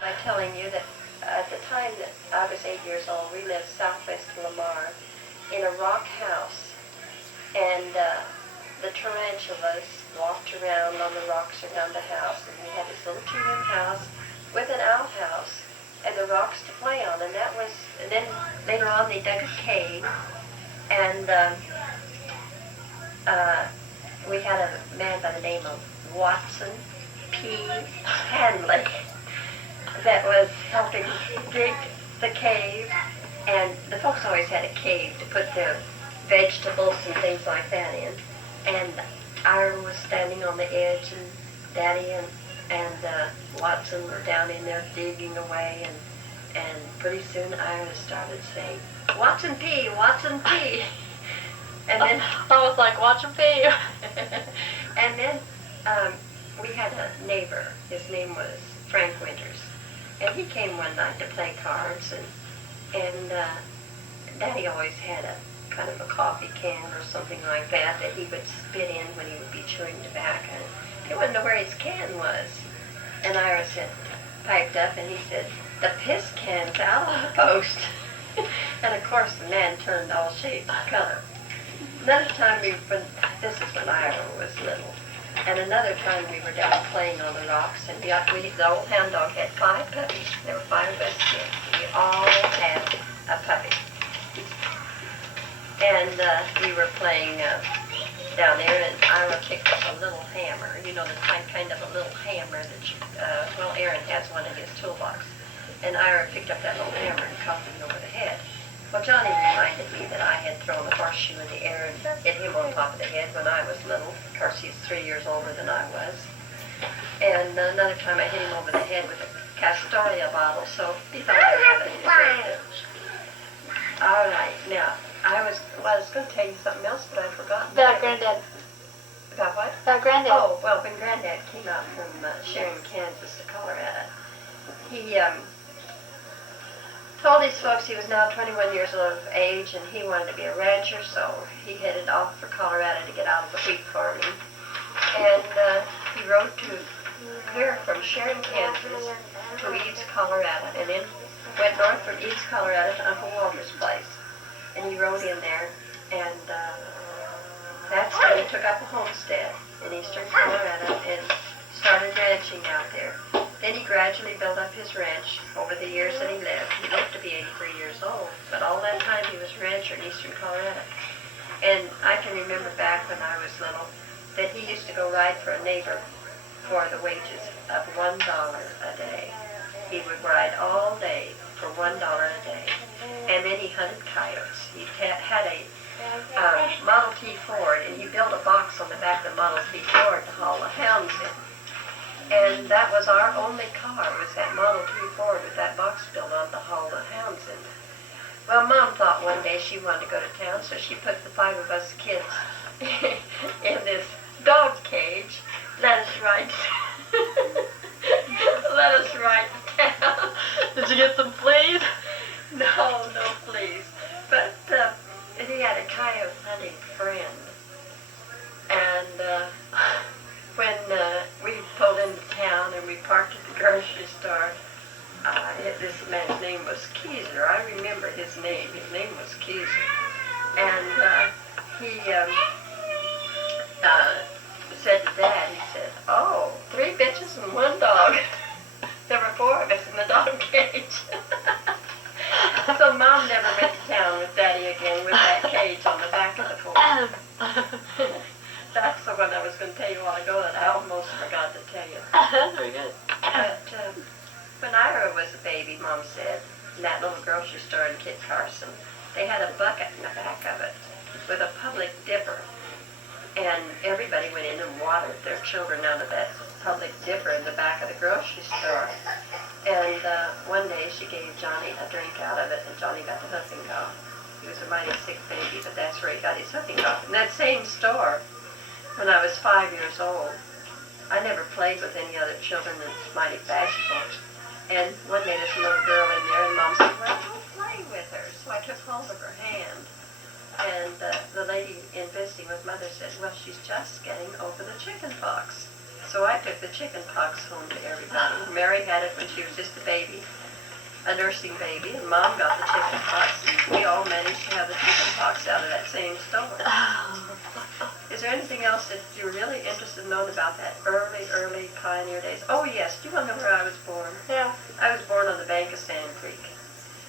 By telling you that at the time that I was 8 years old, we lived southwest of Lamar in a rock house, and the tarantulas walked around on the rocks around the house, and we had this little two-room house with an outhouse and the rocks to play on, and that was, and then later on they dug a cave, and we had a man by the name of Watson P. Hanley that was helping dig the cave, and the folks always had a cave to put their vegetables and things like that in, and Ira was standing on the edge, and Daddy and Watson were down in there digging away, and pretty soon Ira started saying, "Watson P, Watson P," and then I was like, "Watson P." and then we had a neighbor. His name was Frank Winters. And he came one night to play cards, and Daddy always had a kind of a coffee can or something like that he would spit in when he would be chewing tobacco. He wouldn't know where his can was. And Ira piped up, and he said, "The piss can's out on the post." And of course the man turned all shades of color. Another time this is when Ira was little. And another time we were down playing on the rocks, and the old hound dog had 5 puppies. There were 5 of us kids. We all had a puppy. And we were playing down there, and Ira picked up a little hammer. You know, the kind of a little hammer that Aaron has one in his toolbox. And Ira picked up that little hammer and conked him over the head. Well, Johnny reminded me that I had thrown a horseshoe in the air and hit him on top of the head when I was little. Of course, he's 3 years older than I was. And another time I hit him over the head with a Castoria bottle, so he thought I had it. All right, now, I was going to tell you something else, but I've forgotten. About Granddad. About what? About Granddad. Oh, well, when Granddad came out from Sharon, Kansas to Colorado, he told his folks he was now 21 years of age and he wanted to be a rancher, so he headed off for Colorado to get out of the wheat farming. And he rode clear from Sharon, Kansas to Eads, Colorado, and then went north from Eads, Colorado to Uncle Walter's place. And he rode in there, and that's when he took up a homestead in eastern Colorado and started ranching out there. Then he gradually built up his ranch over the years that he lived. He lived to be 83 years old, but all that time he was a rancher in eastern Colorado. And I can remember back when I was little that he used to go ride for a neighbor for the wages of $1 a day. He would ride all day for $1 a day. And then he hunted coyotes. He had a Model T Ford, and he built a box on the back of the Model T Ford to haul the hounds in. And that was our only car, was that Model T Ford with that box built on to haul the hounds in. Well, Mom thought one day she wanted to go to town, so she put the 5 of us kids in this dog cage. Let us ride to town. Did you get some fleas? No fleas. But he had a coyote hunting friend. And when we pulled into town and we parked at the grocery store, this man's name was Keezer. I remember his name. His name was Keezer. And he said to Dad, he said, "Oh, 3 bitches and 1 dog." There were 4 of us in the dog cage. So Mom never went to town with Daddy again with that cage on the back of the Ford. That's the one I was going to tell you a while ago that I almost forgot to tell you. That's very good. But when Ira was a baby, Mom said, in that little grocery store in Kit Carson, they had a bucket in the back of it with a public dipper. And everybody went in and watered their children out of that public dipper in the back of the grocery store. And one day she gave Johnny a drink out of it, and Johnny got the whooping cough. He was a mighty sick baby, but that's where he got his whooping cough. In that same store, when I was 5 years old, I never played with any other children and was mighty bashful. And one day there's a little girl in there, and Mom said, "Well, go play with her." So I took hold of her hand. And the lady in visiting with Mother said, "Well, she's just getting over the chicken pox." So I took the chicken pox home to everybody. Mary had it when she was just a baby, a nursing baby, and Mom got the chicken pox, and we all managed to have the chicken pox out of that same store. Is there anything else that you're really interested in knowing about that early pioneer days? Oh yes, do you want to know where I was born? Yeah. I was born on the bank of Sand Creek.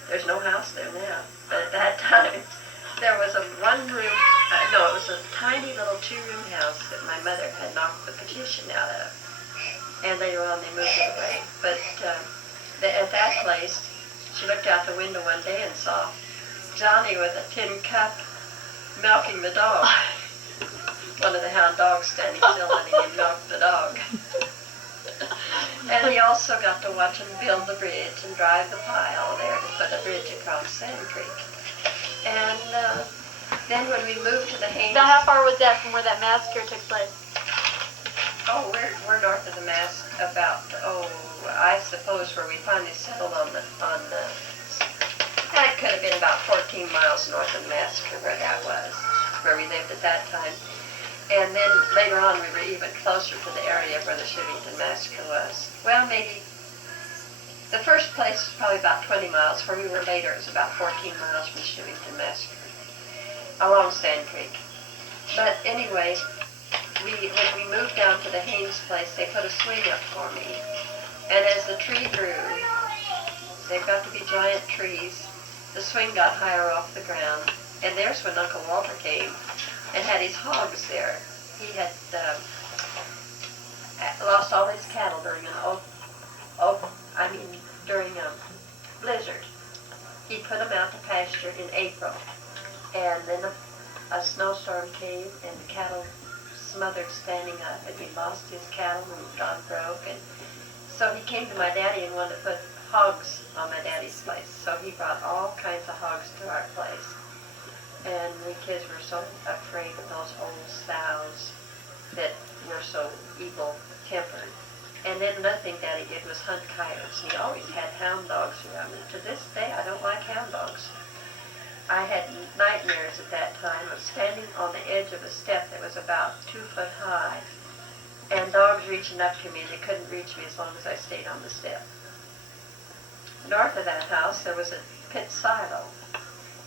There's no house there now, but at that time there was a one-room, it was a tiny little two-room house that my mother had knocked the partition out of, and later on they moved it away. But at that place, she looked out the window one day and saw Johnny with a tin cup milking the dog. One of the hound dogs standing still letting him milk the dog. And he also got to watch him build the bridge and drive the pile there to put a bridge across Sand Creek. And then when we moved to the Haynes... Now, how far was that from where that massacre took place? Oh, we're north of the Mass, about, I suppose where we finally settled on that could have been about 14 miles north of the massacre where that was, where we lived at that time. And then later on we were even closer to the area where the Chivington massacre was. Well, maybe, the first place was probably about 20 miles. Where we were later, it was about 14 miles from the Chivington massacre, along Sand Creek. But anyway, when we moved down to the Haynes place, they put a swing up for me. And as the tree grew, they've got to be giant trees, the swing got higher off the ground. And there's when Uncle Walter came and had his hogs there. He had lost all his cattle during during a blizzard. He put them out to pasture in April, and then a snowstorm came and the cattle smothered standing up, and he lost his cattle and gone broke. And so he came to my daddy and wanted to put hogs on my daddy's place. So he brought all kinds of hogs to our place. And we kids were so afraid of those old sows that were so evil-tempered. And then another thing Daddy did was hunt coyotes. He always had hound dogs around. And to this day, I don't like hound dogs. I had nightmares at that time of standing on the edge of a step that was about 2 foot high, and dogs reaching up to me. They couldn't reach me as long as I stayed on the step. North of that house, there was a pit silo.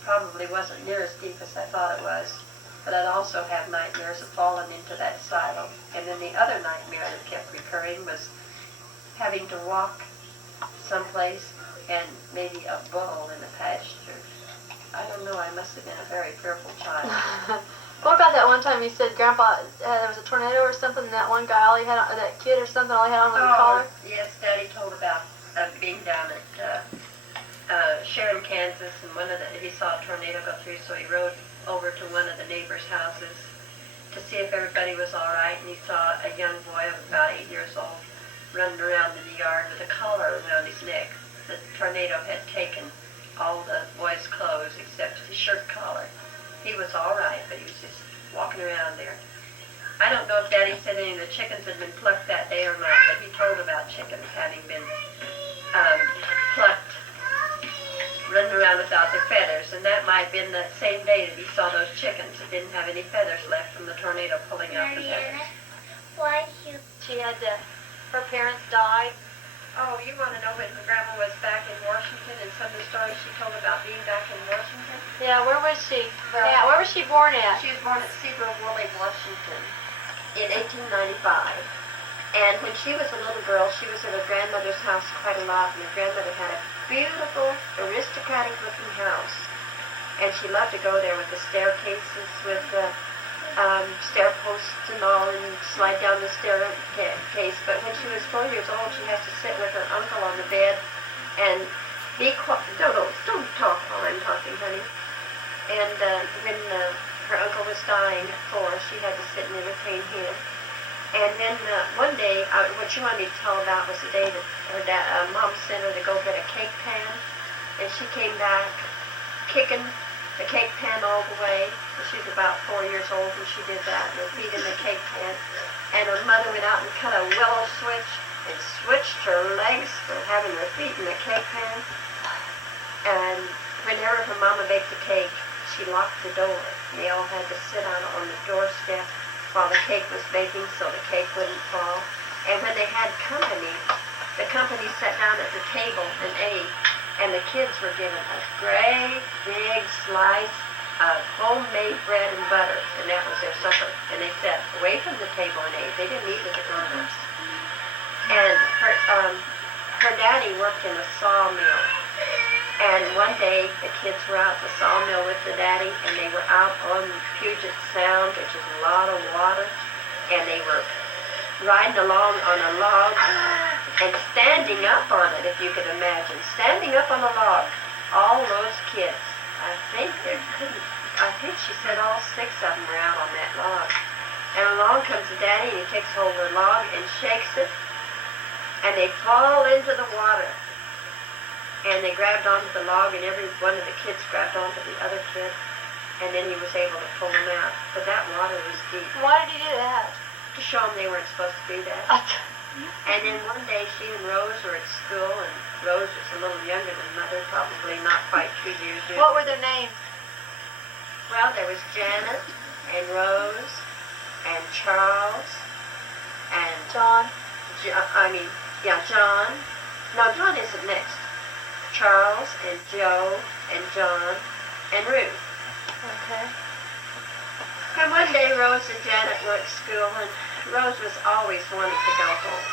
Probably wasn't near as deep as I thought it was, but I'd also have nightmares of falling into that silo. And then the other nightmare that kept recurring was having to walk someplace and maybe a bull in a pasture. I don't know, I must have been a very fearful child. What about that one time you said Grandpa, there was a tornado or something, and that one guy, all he had on, that kid or something, all he had on was a collar? Yes, Daddy told about being down at Sharon, Kansas, and he saw a tornado go through, so he rode over to one of the neighbors' houses to see if everybody was all right, and he saw a young boy of about 8 years old running around in the yard with a collar around his neck. The tornado had taken all the boy's clothes except his shirt collar. He was all right, but he was just walking around there. I don't know if Daddy said any of the chickens had been plucked that day or not, but he told about chickens having been plucked, running around without their feathers, and that might have been that same day that he saw those chickens that didn't have any feathers left from the tornado pulling out the feathers. Why you? She had her parents died. Oh, you want to know when Grandma was back in Washington and some of the stories she told about being back in Washington? Yeah, where was she? Well, Yeah, where was she born at? She was born at Seabrook, Woolley, Washington in 1895. And when she was a little girl, she was at her grandmother's house quite a lot, and her grandmother had a beautiful, aristocratic-looking house. And she loved to go there with the staircases, with the stair posts and all, and slide down the staircase. But when she was 4 years old, she has to sit with her uncle on the bed and be quiet. Don't talk while I'm talking, honey. And when her uncle was dying at 4, she had to sit and entertain him. And then one day, what she wanted me to tell about was the day that her Mom sent her to go get a cake pan, and she came back kicking the cake pan all the way. She was about 4 years old when she did that, with feet in the cake pan. And her mother went out and cut a willow switch and switched her legs for having her feet in the cake pan. And whenever her mama baked the cake, she locked the door. And they all had to sit out on the doorstep while the cake was baking so the cake wouldn't fall. And when they had company, the company sat down at the table and ate, and the kids were given a great big slice of homemade bread and butter, and that was their supper. And they sat away from the table and ate. They didn't eat with the grown-ups. And her daddy worked in a sawmill. And one day the kids were out at the sawmill with the daddy, and they were out on Puget Sound, which is a lot of water, and they were riding along on a log and standing up on it, if you could imagine. Standing up on a log, all those kids. I think she said all 6 of them were out on that log. And along comes the daddy, and he takes hold of the log and shakes it, and they fall into the water. And they grabbed onto the log, and every one of the kids grabbed onto the other kid, and then he was able to pull them out. But that water was deep. Why did he do that? To show them they weren't supposed to do that. And then one day she and Rose were at school, and Rose was a little younger than Mother, probably not quite 2 years younger. What were their names? Well, there was Janet and Rose and Charles and John. John. No, John isn't next. Charles and Joe and John and Ruth. Okay. And one day Rose and Janet were at school, and Rose was always wanting to go home.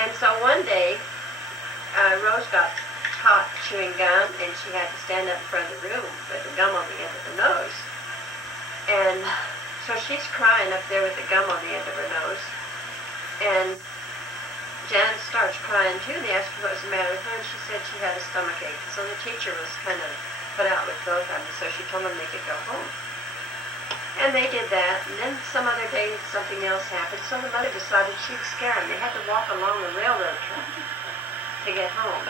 And so one day, Rose got caught chewing gum, and she had to stand up in front of the room with the gum on the end of her nose. And so she's crying up there with the gum on the end of her nose. And Janet starts crying too, and they asked her what was the matter with her, and she said she had a stomachache. So the teacher was kind of put out with both of them, so she told them they could go home. And they did that, and then some other day something else happened, so the mother decided she'd scare them. They had to walk along the railroad track to get home.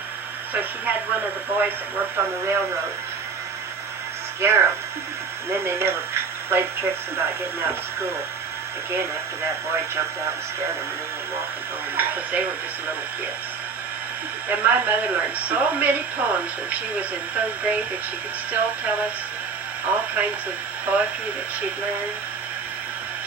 So she had one of the boys that worked on the railroad scare them. And then they never played tricks about getting out of school. Again, after that boy jumped out and scared them, and they were walking home because they were just little kids. And my mother learned so many poems when she was in 3rd grade that she could still tell us all kinds of poetry that she'd learned.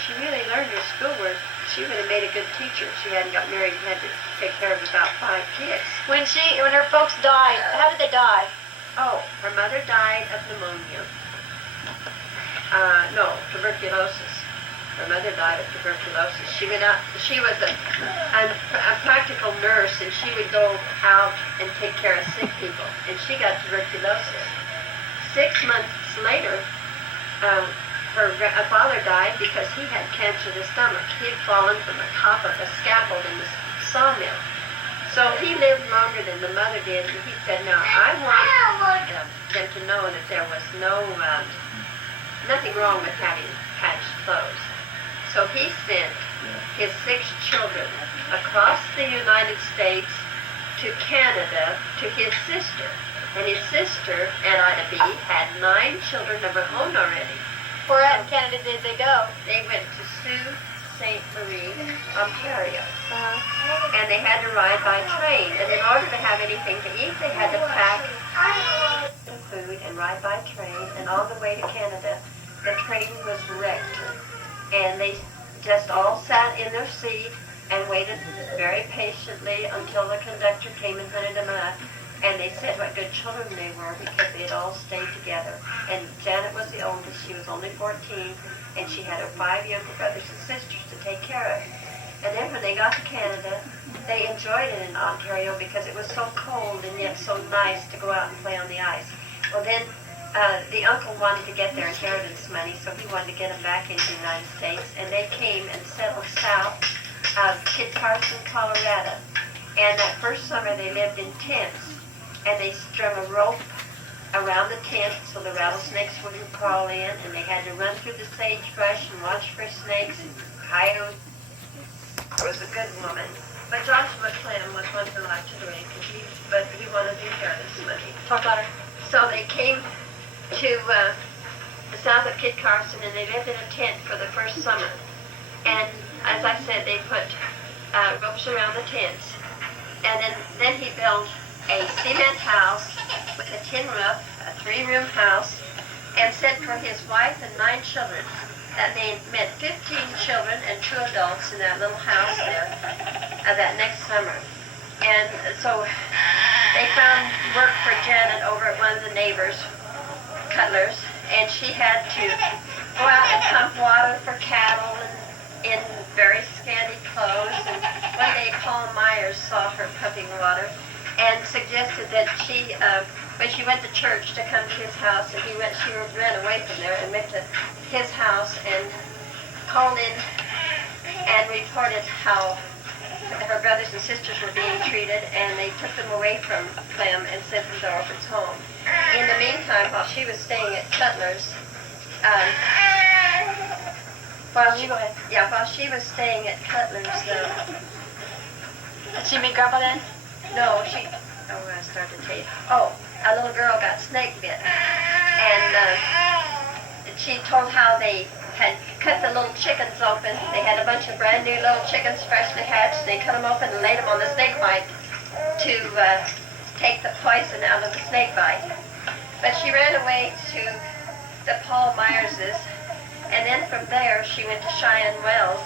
She really learned her schoolwork. She would have made a good teacher if she hadn't got married and had to take care of about 5 kids. When her folks died, how did they die? Oh, her mother died of pneumonia. No, tuberculosis. Her mother died of tuberculosis. She went out. She was a practical nurse, and she would go out and take care of sick people. And she got tuberculosis. 6 months later, her father died because he had cancer of the stomach. He had fallen from the top of a scaffold in the sawmill. So he lived longer than the mother did, and he said, "Now I want them to know that there was nothing wrong with having patched clothes." So he sent his 6 children across the United States to Canada to his sister. And his sister, Aunt Ida B., had 9 children of her own already. Where in Canada did they go? They went to Sault Ste. Marie, Ontario. Uh-huh. And they had to ride by train. And in order to have anything to eat, they had to pack the food and ride by train. And on the way to Canada, the train was wrecked. And they just all sat in their seat and waited very patiently until the conductor came and hunted them up. And they said what good children they were because they had all stayed together. And Janet was the oldest. She was only 14. And she had her 5 younger brothers and sisters to take care of. And then when they got to Canada, they enjoyed it in Ontario because it was so cold and yet so nice to go out and play on the ice. Well, then the uncle wanted to get their inheritance money, so he wanted to get them back into the United States. And they came and settled south of Kit Carson, Colorado. And that first summer they lived in tents. And they strung a rope around the tent so the rattlesnakes wouldn't crawl in, and they had to run through the sagebrush and watch for snakes and coyotes. I was a good woman. But Joshua Clem was one who liked to drink, but he wanted the inheritance money. Talk about her. So they came to the south of Kit Carson, and they lived in a tent for the first summer. And as I said, they put ropes around the tents. And then he built a cement house with a tin roof, a 3-room house, and sent for his wife and 9 children that meant 15 children and 2 adults in that little house there that next summer. And so they found work for Janet over at one of the neighbors, Cutler's, and she had to go out and pump water for cattle and in very scanty clothes. And one day Paul Myers saw her pumping water and suggested that she, when she went to church, to come to his house, and she ran away from there and went to his house and called in and reported how her brothers and sisters were being treated, and they took them away from Clem and sent them to orphans' home. In the meantime, while she was staying at Cutler's, while she was staying at Cutler's, Did she meet Grandpa then? no, I started to tell you. Oh, a little girl got snake bit, and she told how they had cut the little chickens open. They had a bunch of brand new little chickens freshly hatched. They cut them open and laid them on the snake bite to take the poison out of the snake bite. But she ran away to the Paul Myerses, and then from there she went to Cheyenne Wells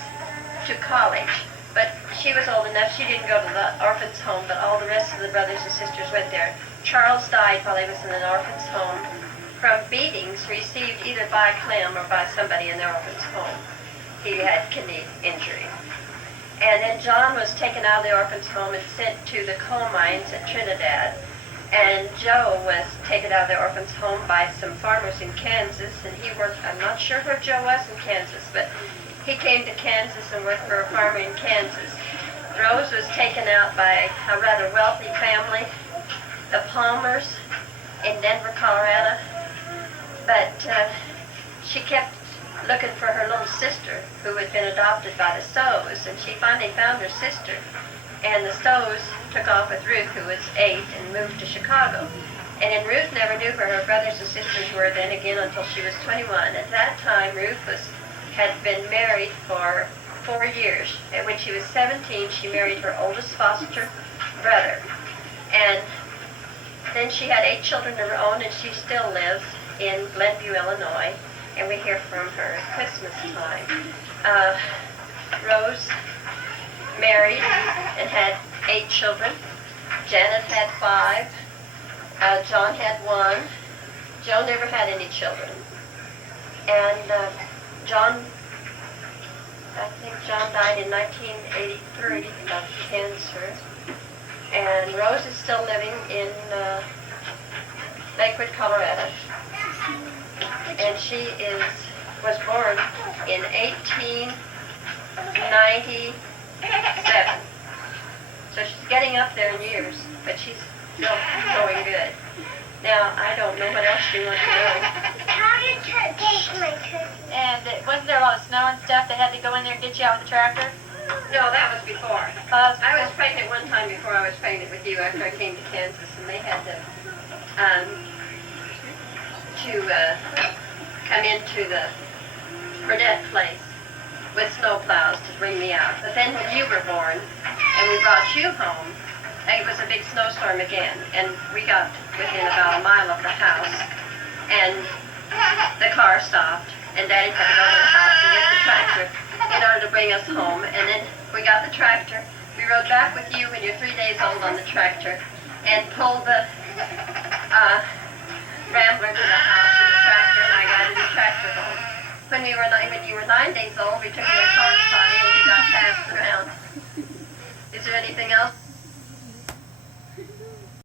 to college. But she was old enough, she didn't go to the orphan's home, but all the rest of the brothers and sisters went there. Charles died while he was in an orphan's home from beatings received either by Clem or by somebody in the orphan's home. He had kidney injury. And then John was taken out of the orphan's home and sent to the coal mines at Trinidad. And Joe was taken out of the orphan's home by some farmers in Kansas, and he worked, I'm not sure where Joe was in Kansas, but he came to Kansas and worked for a farmer in Kansas. Rose was taken out by a rather wealthy family, the Palmers, in Denver, Colorado. But she kept looking for her little sister, who had been adopted by the Stows, and she finally found her sister. And the Stows took off with Ruth, who was 8, and moved to Chicago. And then Ruth never knew where her brothers and sisters were then again until she was 21. At that time, Ruth had been married for 4 years. And when she was 17, she married her oldest foster brother. And then she had 8 children of her own, and she still lives in Glenview, Illinois, and we hear from her at Christmas time. Rose married and had 8 children. Janet had 5. John had 1. Joe never had any children. And I think John died in 1983 of cancer. And Rose is still living in Lakewood, Colorado. And she was born in 1897. So she's getting up there in years, but she's still going good. Now, I don't know what else you want to know. And wasn't there a lot of snow and stuff? They had to go in there and get you out with the tractor? No, that was before. I I was pregnant one time before I was pregnant with you after I came to Kansas, and they had to come into the Burdett place with snow plows to bring me out. But then when you were born and we brought you home, it was a big snowstorm again, and we got within about a mile of the house, and the car stopped, and Daddy had to go to the house and get the tractor in order to bring us home. And then we got the tractor. We rode back with you when you're 3 days old on the tractor and pulled the Rambler to the house with the tractor, and I got in the tractor home. When you were 9 days old, we took you to a car party and you got passed around. Is there anything else?